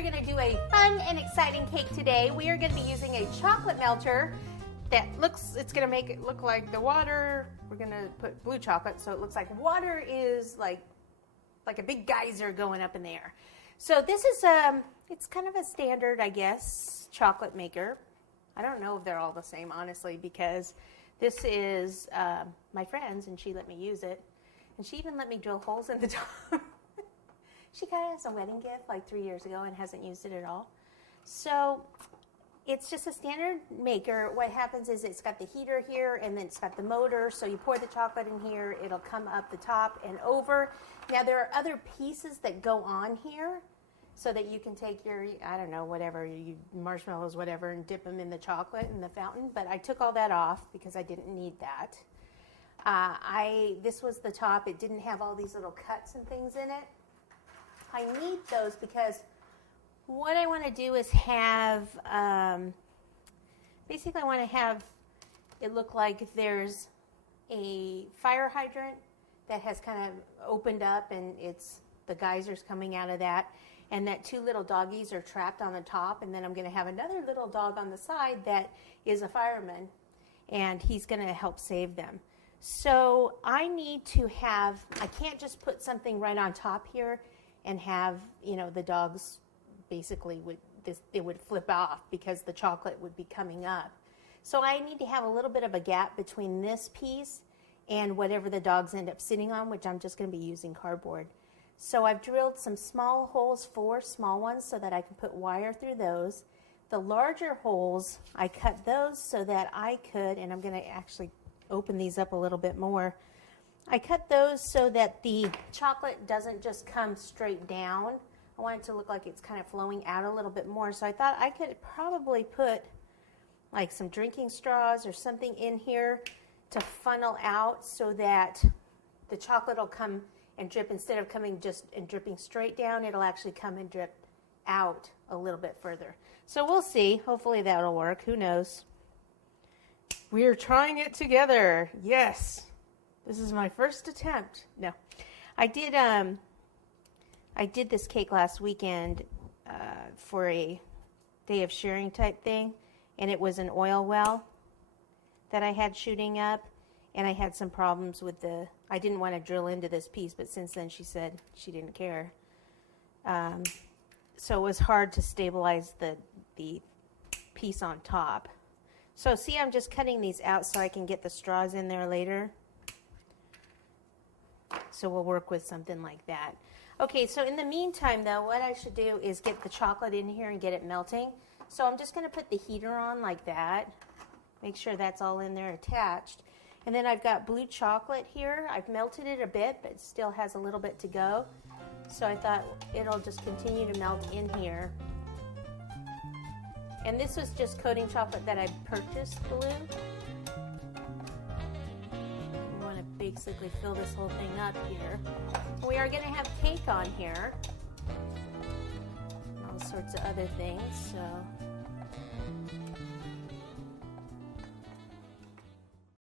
are going to do a fun and exciting cake today. We are going to be using a chocolate melter that it's going to make it look like the water. We're going to put blue chocolate so it looks like water is like a big geyser going up in the air. So this is, it's kind of a standard, I guess, chocolate maker. I don't know if they're all the same, honestly, because this is my friend's and she let me use it. And she even let me drill holes in the top. She got it as a wedding gift like 3 years ago and hasn't used it at all. So it's just a standard maker. What happens is it's got the heater here and then it's got the motor. So you pour the chocolate in here, it'll come up the top and over. Now there are other pieces that go on here so that you can take your, I don't know, whatever, you marshmallows, whatever, and dip them in the chocolate in the fountain. But I took all that off because I didn't need that. This was the top. It didn't have all these little cuts and things in it. I need those because what I want to do is have, basically I want to have it look like there's a fire hydrant that has kind of opened up and it's the geysers coming out of that, and that two little doggies are trapped on the top, and then I'm going to have another little dog on the side that is a fireman, and he's going to help save them. So I need to have, I can't just put something right on top here and have, you know, the dogs basically they would flip off because the chocolate would be coming up. So I need to have a little bit of a gap between this piece and whatever the dogs end up sitting on, which I'm just going to be using cardboard. So I've drilled some small holes, 4 small ones, so that I can put wire through those. The larger holes, I cut those so that I could, and I'm going to actually open these up a little bit more. I cut those so that the chocolate doesn't just come straight down. I want it to look like it's kind of flowing out a little bit more. So I thought I could probably put like some drinking straws or something in here to funnel out so that the chocolate will come and drip. Instead of coming just and dripping straight down, it'll actually come and drip out a little bit further. So we'll see. Hopefully that'll work. Who knows? We're trying it together. Yes. This is my first attempt. No, I did this cake last weekend for a day of sharing type thing, and it was an oil well that I had shooting up, and I had some problems with I didn't want to drill into this piece, but since then she said she didn't care. So it was hard to stabilize the piece on top. So see, I'm just cutting these out so I can get the straws in there later. So we'll work with something like that. Okay, so in the meantime, though, what I should do is get the chocolate in here and get it melting. So I'm just going to put the heater on like that. Make sure that's all in there attached. And then I've got blue chocolate here. I've melted it a bit, but it still has a little bit to go. So I thought it'll just continue to melt in here. And this was just coating chocolate that I purchased blue. Basically fill this whole thing up here. We are going to have cake on here, all sorts of other things, so